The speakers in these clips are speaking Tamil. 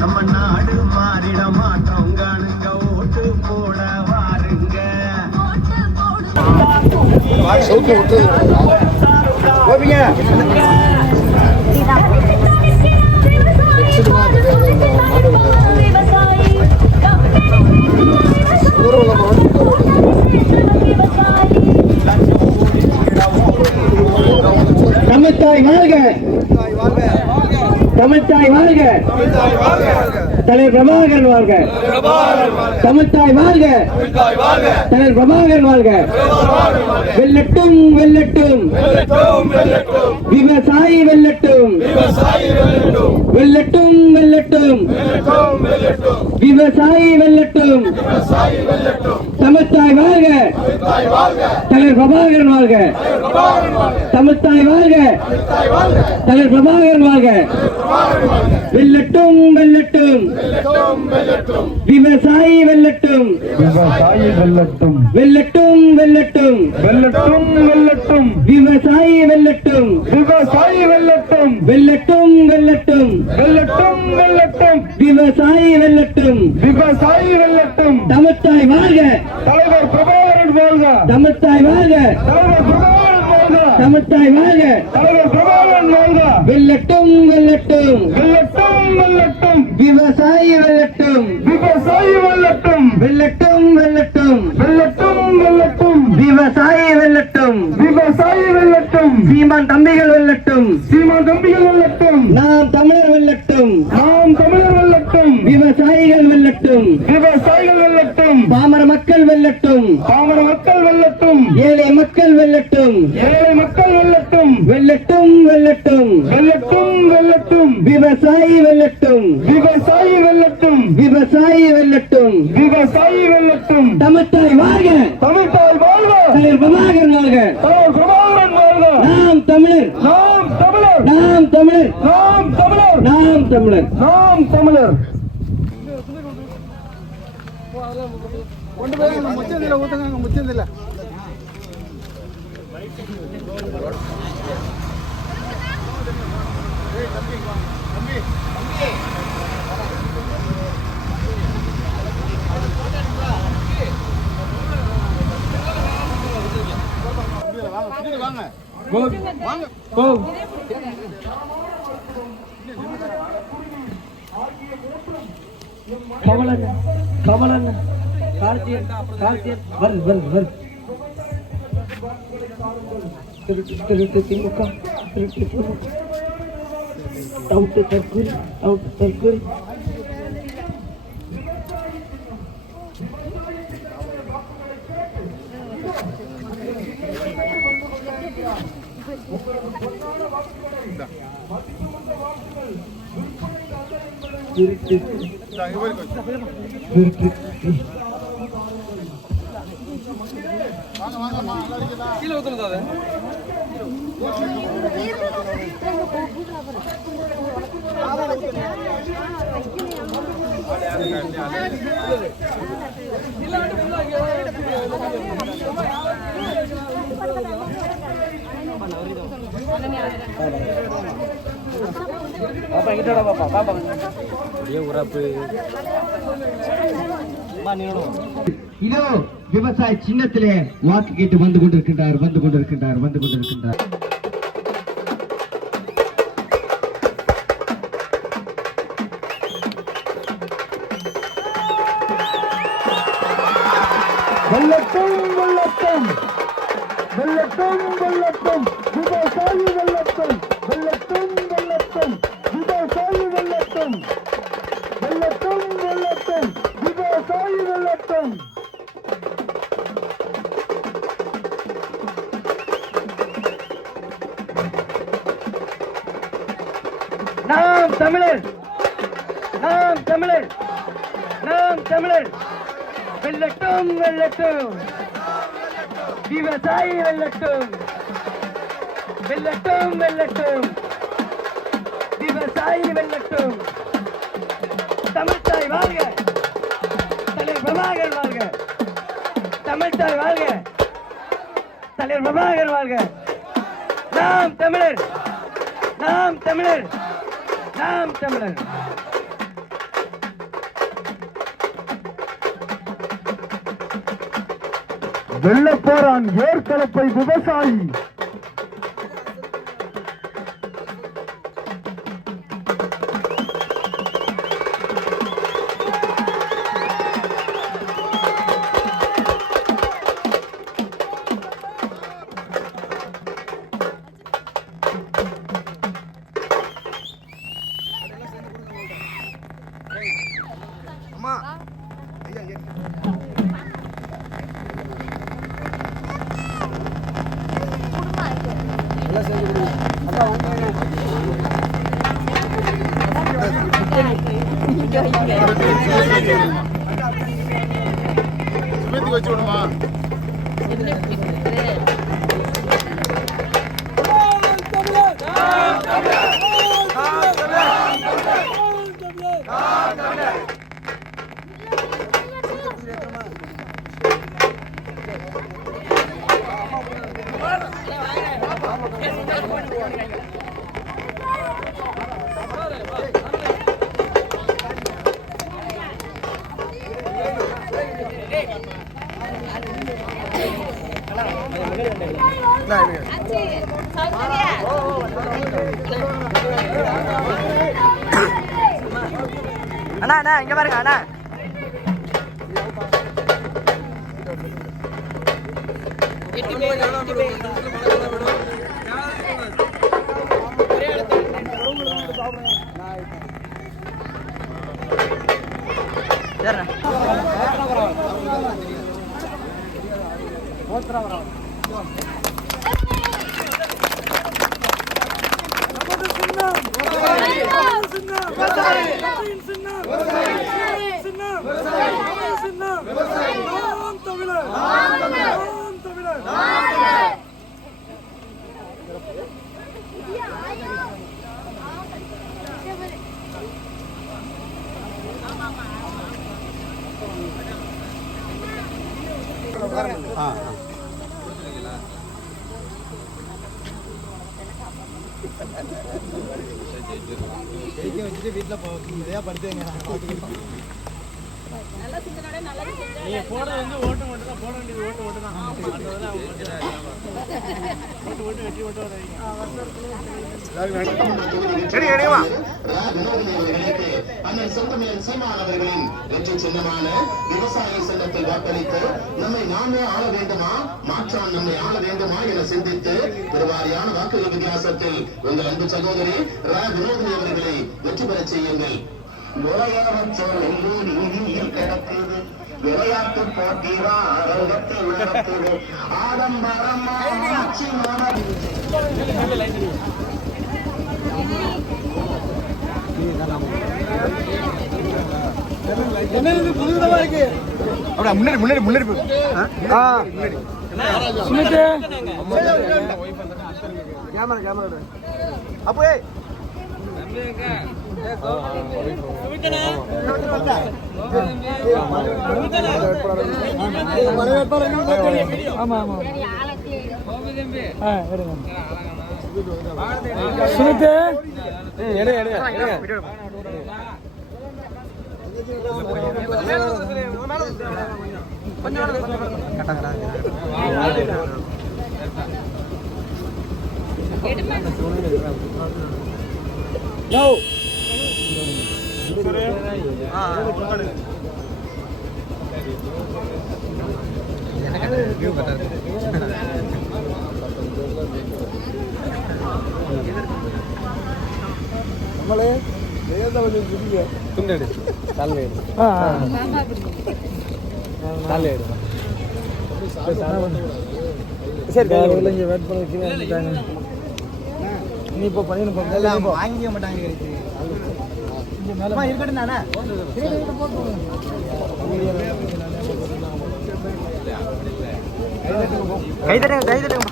நம்ம நாடு மாறிட மாற்றம் காணுங்க ஓட்டு போட வாருங்க தமிழ்த்தாய் வாழ்க, தமிழ்த்தாய் வாழ்க, தலைவர் பிரபாகரன் வாழ்க, தமிழ்த்தாய் வாழ்க, தலைவர் பிரபாகரன் வாழ்க. வெல்லட்டும் வெல்லட்டும் விவசாயி வெல்லட்டும், வெல்லட்டும் வெல்லட்டும் விவசாயி வெல்லட்டும். தமிழ்த்தாய் வாழ்க, தலைவர் பிரபாகரன் வாழ்க, தமிழ்த்தாய் வாழ்க, தலைவர் பிரபாகரன் வாழ்க. வெல்லட்டும் வெல்லட்டும் விவசாயி வெல்லட்டும், விவசாயி வெல்லட்டும், வெல்லட்டும் வெல்லட்டும் வெல்லட்டும் வெல்லட்டும், விவசாயி வெல்லட்டும், விவசாயி வெல்லட்டும், வெல்லட்டும் வெல்லட்டும் வெல்லட்டும் வெல்லட்டும், விவசாயி வெல்லட்டும். விவசாயி வெல்லட்டும். தமிழ்த்தாய் வாழ்க, தலைவர் பிரபாகரன் வாழ்க, தமிழ்த்தாய் வாழ்க, தலைவர் பிரபாகரன் வாழ்க, தமிழ்த்தாய் வாழ்க. தலைவர் பிரபாகரன் வாழ்க. வெல்லட்டும் வெல்லட்டும் வெல்லட்டும் வெல்லட்டும், விவசாயி வெல்லட்டும், விவசாயி வெல்லட்டும், வெல்லட்டும் வெல்லட்டும் வெல்லட்டும் வெல்லட்டும், விவசாயி வெல்லட்டும், விவசாயி வெல்லட்டும், சீமான் தம்பிகள் வெல்லட்டும், சீமான் தம்பிகள் வெல்லட்டும், நாம் தமிழர் வெல்லட்டும், நாம் தமிழர் வெல்லட்டும், விவசாயிகள் வெல்லட்டும், விவசாயிகள் வெல்லட்டும், பாமர மக்கள் வெல்லட்டும், பாமர மக்கள் வெல்லட்டும், ஏழை மக்கள் வெல்லட்டும், ஏழை மக்கள் வெல்லட்டும், வெல்லட்டும் வெல்லட்டும் வெல்லட்டும் வெல்லட்டும், விவசாயி வெல்லட்டும், விவசாயி வெல்லட்டும், விவசாயி வெல்லட்டும். விவசாயி வெல்லட்டும். தமிழ்த்தாய் வாழ்க, தமிழ்த்தாய் வாழ்க, தலைவர் பிரபாகரன் வாழ்க. தலைவர் பிரபாகரன் வாழ்க. நாம் தமிழர், நாம் தமிழர், நாம் தமிழர், நாம் தமிழர், நாம் தமிழர். நாம் தமிழர். முச்சந்தில கமலன் கமலன் கார்த்தியன் கார்த்தியன் வரு வரு வரு. திருட்டு திருட்டு திமுக, திருட்டு திமுக, அவுட்டு தற்கொலை, அவுட்டு தற்கொலை. திருட்டு திருட்டு கீழே ஊத்துறதா பாப்பா எங்கிட்ட பாப்பா பாப்பா அப்படியே உரப்பு இதோ விவசாய சின்னத்திலே வாக்கு கேட்டு வந்து கொண்டிருக்கின்றார், வந்து கொண்டிருக்கின்றார், வந்து கொண்டிருக்கின்றார். வெல்லட்டும் வெல்லட்டும், வெல்லட்டும் வெல்லட்டும், விவசாயி வெல்லட்டும், வெல்லட்டும் வெல்லட்டும், விவசாயி வெல்லட்டும், வெல்லட்டும் வெல்லட்டும், விவசாயி வெல்லட்டும். நாம் தமிழர், நாம் தமிழர், நாம் தமிழர். வெல்லட்டும் வெல்லட்டும், விவசாயி வெல்லட்டும், வெல்லட்டும் வெல்லட்டும், விவசாயி வெல்லட்டும். தமிழ்த்தாய் வாழ்க, தலைவர் பிரபாகரன் வாழ்க, தமிழ்த்தாய் வாழ்க, தலைவர் பிரபாகரன் வாழ்க. நாம் தமிழர், நாம் தமிழர், நாம் தமிழர். வெள்ள போறான் ஏற்கலப்பை விவசாயி. வச்சு விடுமா அண்ணா அண்ணா இங்க பாருங்க அண்ணா. வச்சுட்டு வீட்டுல இதையா படுத்துங்க. நீங்க போட வந்து ஓட்டு மட்டும் தான் போட வேண்டியது. ஓட்டு ஓட்டு தான் வெற்றி மட்டும் அண்ணன் சொந்தமேல் சீமான் அவர்களின் வெற்றி சின்னமான விவசாய சின்னத்தில் வாக்களித்து நம்மை நாமே ஆள வேண்டுமா, மாற்றான் நம்மை ஆள வேண்டுமா என சிந்தித்து பெருவாரியான வாக்குகள் வித்தியாசத்தில் உங்கள் அன்பு சகோதரி வினோதினி அவர்களை வெற்றி பெறச் செய்யுங்கள். விளையாட்டு போட்டி புதுவிதமா இருக்கு. அப்படியே முன்னாடி முன்னாடி முன்னாடி கேமரா கேமரா அப்போ ஆமா ஆமா சுமித்து നമ്മള് തുണ്ടെടു തലയിടും തലയിടും சரி வெயிட் பண்ண வைக்கிறாங்க. நீ இப்போ பண்ணிடணும் வாங்கிக்க மாட்டாங்க. இருக்கட்டும் தானே கை தட்டுங்க கை தட்டுங்க.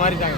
மாறிட்டாங்க.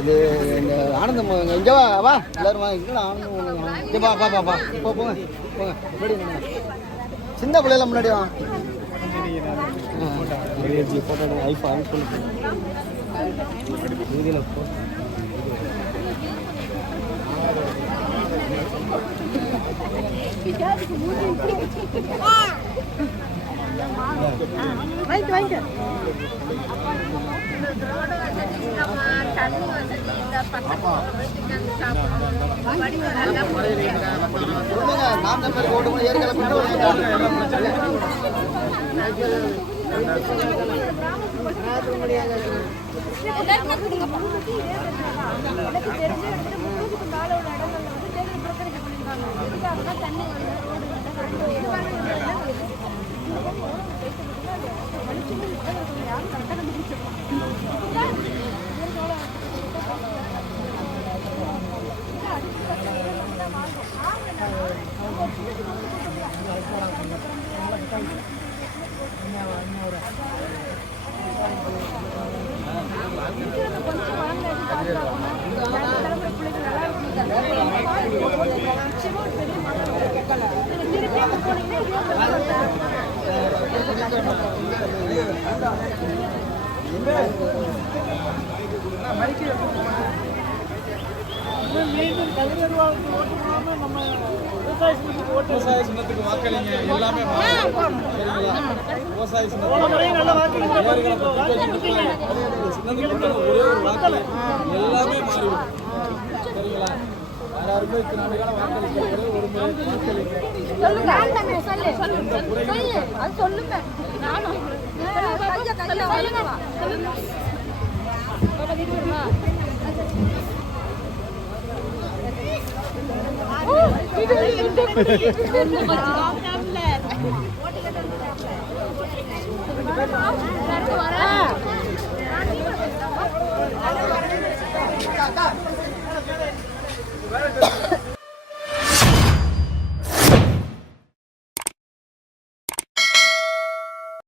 இது இந்த ஆனந்தம் இங்கே வா எல்லாரும் வா இங்கே ஆனந்தம் இங்கே பா போங்க போங்க முன்னாடி சின்ன பிள்ளைல முன்னாடி வா ஃபோட்டோ ஐஃபோன் வீடியோவில் வாங்கிட்டு நான் தான் பேர் ஓட்டு ஏற்கனவே மீண்டும் தலைவர்களுக்கு ஓட்டு போடாம நம்ம விவசாய சின்னத்துக்கு வாக்களிங்க. எல்லாமே சரிங்களா? விவசாய சின்னத்துக்கு நல்ல வாக்களிங்க. ஒரே ஒரு வாக்களி எல்லாமே மாறிடும். சரிங்களா? யாருமே இத்தனை ஆண்டு காலம் வாக்களிக்கிறது ஒரு முறை வாக்களிங்க. சொல்லுங்க